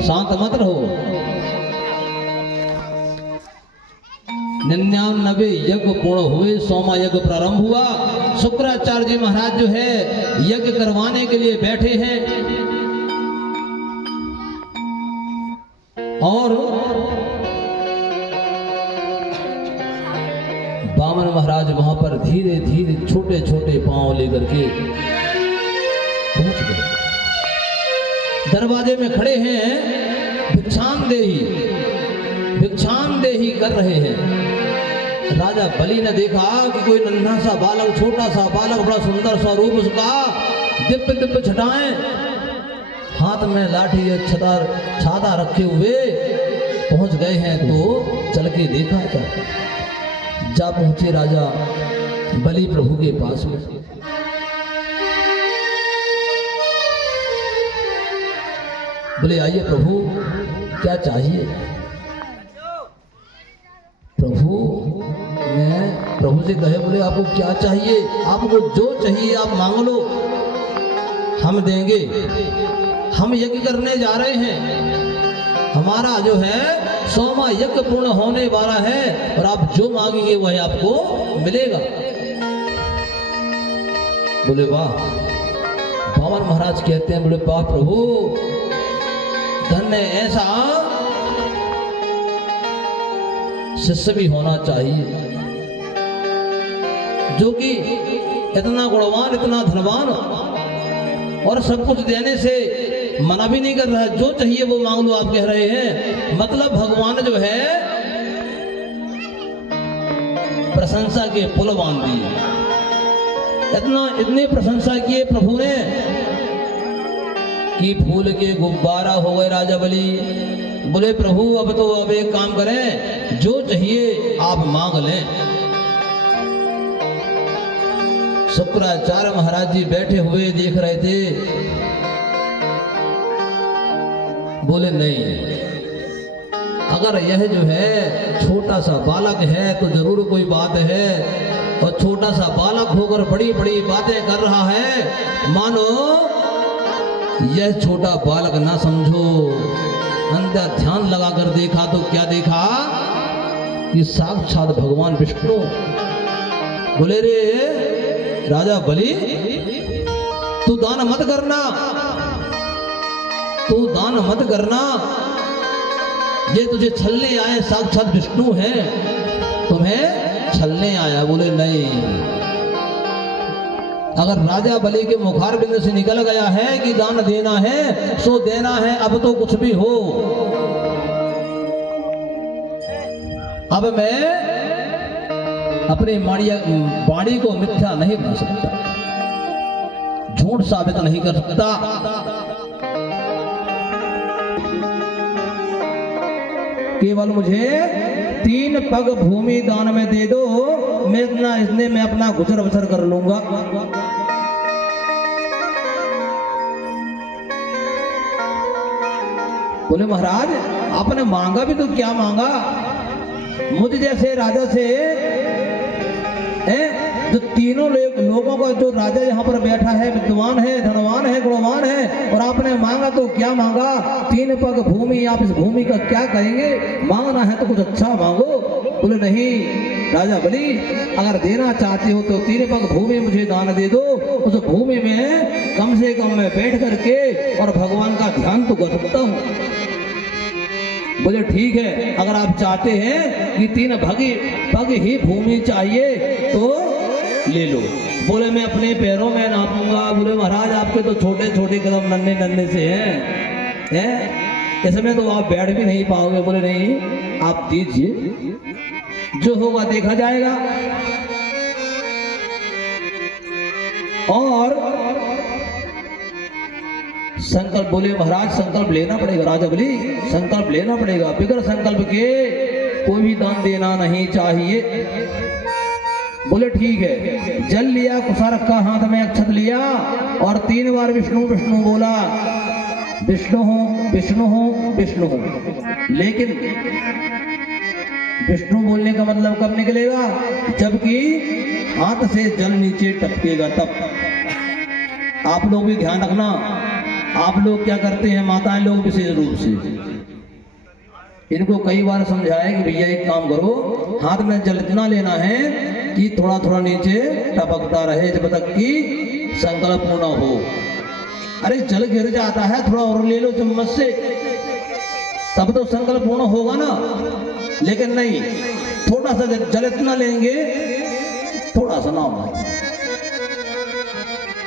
शांत मत रहो। 99 यज्ञ पूर्ण हुए, 100वां यज्ञ प्रारंभ हुआ। शुक्राचार्य जी महाराज जो है यज्ञ करवाने के लिए बैठे हैं और वामन महाराज वहां पर धीरे धीरे छोटे छोटे पांव लेकर के पहुंच गए। दरवाजे में खड़े हैं, भिक्षांदेही कर रहे हैं। राजा बलि ने देखा कि कोई नन्हा सा बालक, छोटा सा बालक, बड़ा सुंदर सा रूप उसका, दिव्य दिव्य छटाएं, हाथ में लाठी या छाता रखे हुए पहुंच गए हैं। तो चल के देखा था, जा पहुंचे राजा बलि प्रभु के पास में। बोले आइए प्रभु, क्या चाहिए? प्रभु से कहे, बोले आपको क्या चाहिए? आपको जो चाहिए आप मांग लो, हम देंगे। हम यज्ञ करने जा रहे हैं, हमारा जो है 100वां यज्ञ पूर्ण होने वाला है और आप जो मांगेंगे वह आपको मिलेगा। बोले वाह। वामन महाराज कहते हैं, बोले वाह प्रभु, धन्य ऐसा शिष्य भी होना चाहिए जो कि इतना गुणवान, इतना धनवान और सब कुछ देने से मना भी नहीं कर रहा है। जो चाहिए वो मांग लो आप कह रहे हैं। मतलब भगवान जो है प्रशंसा के पुल बांध दिए। इतनी प्रशंसा किए प्रभु ने कि फूल के गुब्बारा हो गए राजा बलि। बोले प्रभु अब एक काम करें, जो चाहिए आप मांग लें। शुक्राचार्य महाराज जी बैठे हुए देख रहे थे। बोले नहीं, अगर यह जो है छोटा सा बालक है तो जरूर कोई बात है, और छोटा सा बालक होकर बड़ी बड़ी बातें कर रहा है, मानो यह छोटा बालक ना समझो। अंदर ध्यान लगाकर देखा तो क्या देखा कि साक्षात भगवान विष्णु। बोले रे राजा बलि, तू दान मत करना, तू दान मत करना, ये तुझे छलने आए साक्षात विष्णु है, तुम्हें छलने आया। बोले नहीं, अगर राजा बलि के मुखार बिंद से निकल गया है कि दान देना है सो देना है, अब तो कुछ भी हो। अब मैं अपनी वाणी को मिथ्या नहीं बना सकता, झूठ साबित नहीं कर सकता। केवल मुझे 3 पग भूमि दान में दे दो, मैं इसने मैं अपना गुजर बसर कर लूंगा। बोले महाराज आपने मांगा भी तो क्या मांगा? मुझ जैसे राजा से जो तीनों लोगों का, जो राजा यहाँ पर बैठा है विद्वान है, धनवान है, गुणवान है, और आपने मांगा तो क्या मांगा? 3 पग भूमि। आप इस भूमि का क्या कहेंगे? मांगना है तो कुछ अच्छा मांगो। बोले नहीं राजा बलि, अगर देना चाहते हो तो 3 पग भूमि मुझे दान दे दो, उस भूमि में कम से कम मैं बैठ करके और भगवान का ध्यान तो कर सकता हूँ। बोले ठीक है, अगर आप चाहते हैं कि 3 पग ही भूमि चाहिए तो ले लो। बोले मैं अपने पैरों में नापूंगा। बोले महाराज आपके तो छोटे छोटे कदम नन्हे नन्हे से हैं, इसमें तो आप बैठ भी नहीं पाओगे। बोले नहीं, आप दीजिए, जो होगा देखा जाएगा। और संकल्प, बोले महाराज संकल्प लेना पड़ेगा। राजा बलि संकल्प लेना पड़ेगा, बिगर संकल्प के कोई भी दान देना नहीं चाहिए। बोले ठीक है। जल लिया, कुसा रखा हाथ में, अक्षत लिया और 3 बार विष्णु विष्णु बोला। विष्णु हूं, विष्णु हूं, विष्णु हूं। लेकिन विष्णु बोलने का मतलब कब निकलेगा? जबकि हाथ से जल नीचे टपकेगा तब। आप लोग भी ध्यान रखना, आप लोग क्या करते हैं, माताएं लोग विशेष रूप से, इनको कई बार समझाया कि भैया एक काम करो, हाथ में जल इतना लेना है कि थोड़ा थोड़ा नीचे टपकता रहे जब तक कि संकल्प पूर्ण हो। अरे जल गिर जाता है, थोड़ा और ले लो चम्मच से, तब तो संकल्प पूर्ण होगा ना। लेकिन नहीं, थोड़ा सा जल इतना लेंगे, थोड़ा सा ना हो।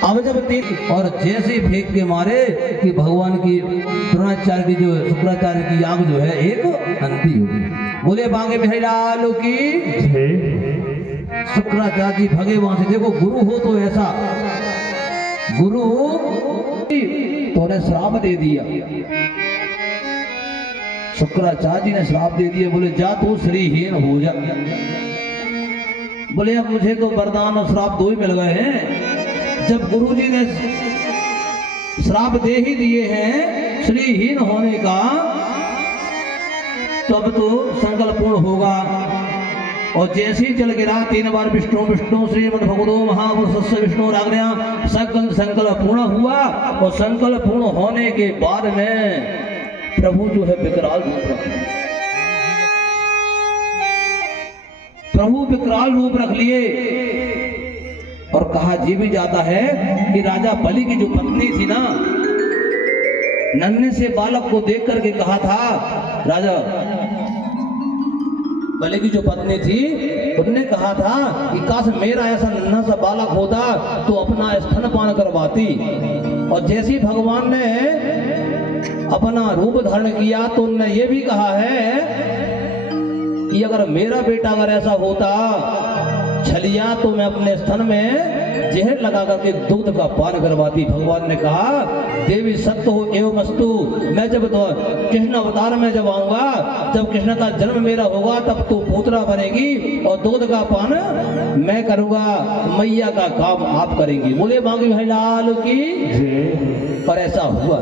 अब जब तीन और जैसे फेंक के मारे कि भगवान की द्रोणाचार्य की जो शुक्राचार्य की आंख जो है एक अंधी हो गई। बोले बांके बिहारी लाल की। शुक्राचार्य जी भगे वहां से। देखो गुरु हो तो ऐसा, गुरु तो ने श्राप दे दिया, शुक्राचार्य जी ने श्राप दे दिया। बोले जा तू श्रीहीन हो जा। बोले अब मुझे तो वरदान और श्राप दो ही मिल गए हैं। जब गुरुजी ने श्राप दे ही दिए हैं श्रीहीन होने का, तब तो संकल्प पूर्ण होगा। और जैसे ही चल गिरा 3 बार विष्णु विष्णु श्रीमद भगवतो महापुरुषस्य विष्णु आज्ञा, संकल्प पूर्ण हुआ। और संकल्प पूर्ण होने के बाद में प्रभु जो है विकराल रूप रख लिए। प्रभु विकराल रूप रख लिए। और कहा ये भी जाता है कि राजा बलि की जो पत्नी थी ना, नन्हे से बालक को देख करके कहा था, राजा बलि की जो पत्नी थी उसने कहा था कि काश मेरा ऐसा नन्हा सा बालक होता तो अपना स्तनपान करवाती। और जैसे ही भगवान ने अपना रूप धारण किया तो उन्होंने ये भी कहा है कि अगर मेरा बेटा अगर ऐसा होता छलिया तो मैं अपने स्तन में जहर लगा करके दूध का पान करवाती। भगवान ने कहा देवी सत्य हो एवं मस्तु, मैं जब कृष्ण अवतार में जब आऊंगा, जब कृष्ण का जन्म मेरा होगा, तब तू पुत्रा बनेगी और दूध का पान मैं करूंगा, मैया का काम आप करेंगी। बोले बांके बिहारी लाल की। और ऐसा हुआ।